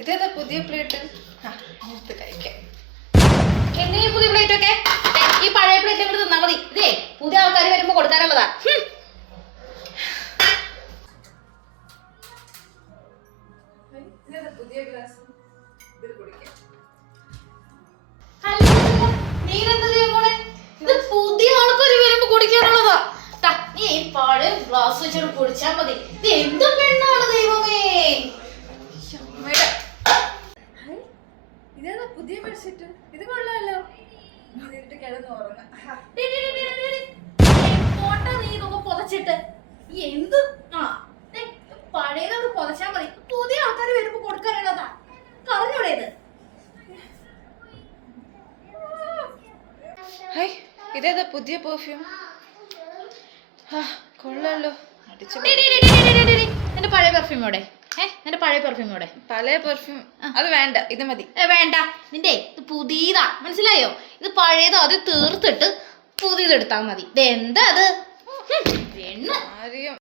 ഇതേതാ പുതിയ പ്ലേറ്റ്? എടുത്ത് കഴിക്കാം. എന്തിനാ പുതിയ പ്ലേറ്റ് ഒക്കെ? ഈ പഴയ പ്ലേറ്റ് അങ്ങോട്ട് തന്നാ മതി. ഇതേ പുതിയ ആൾക്കാർ വരുമ്പോ കൊടുക്കാനുള്ളതാ. പുതിയ ഗ്ലാസ് ഇതിൽ കുടിക്കാം. നീരെന്താ ചെയ്യാൻ പോണെ? ഇത് പുതിയ ആൾക്കാർ വരുമ്പോ കുടിക്കാനുള്ളതാ. നീ ഈ പഴയ ഗ്ലാസ് വെച്ചിട്ട് കുടിച്ചാ മതി. ഇത് എന്ത് പെണ്ണാണ് ദൈവമേ. ഇതേതാ പുതിയ ബെഡ്ഷീറ്റ്? ഇത് കൊള്ളാമല്ലോ. ഇതിട്ട് കിടന്ന് ഉറങ്ങാം. നീ ഇതൊക്കെ പൊതച്ചിട്ട് എന്ത് പഴയതൊക്കെ പൊതച്ചാ മതി. പുതിയ ആൾക്കാർ വരുമ്പോ കൊടുക്കാനുള്ളതാ. കളഞ്ഞൂടെ ഇത്? ഇതേതാ പുതിയ പെർഫ്യൂം? കൊള്ളാലോ. എന്റെ പഴയ പെർഫ്യൂമോടെ എന്റെ പഴയ പെർഫ്യൂമോടെ പഴയ പെർഫ്യൂം അത് വേണ്ട, ഇത് മതി. വേണ്ട, നിന്റെ ഇത് പുതിയതാ, മനസ്സിലായോ? ഇത് പഴയത് അത് തീർത്തിട്ട് പുതിയത് എടുത്താൽ മതി. ഇത് എന്താ അത്? പെണ്ണ് ആരെയും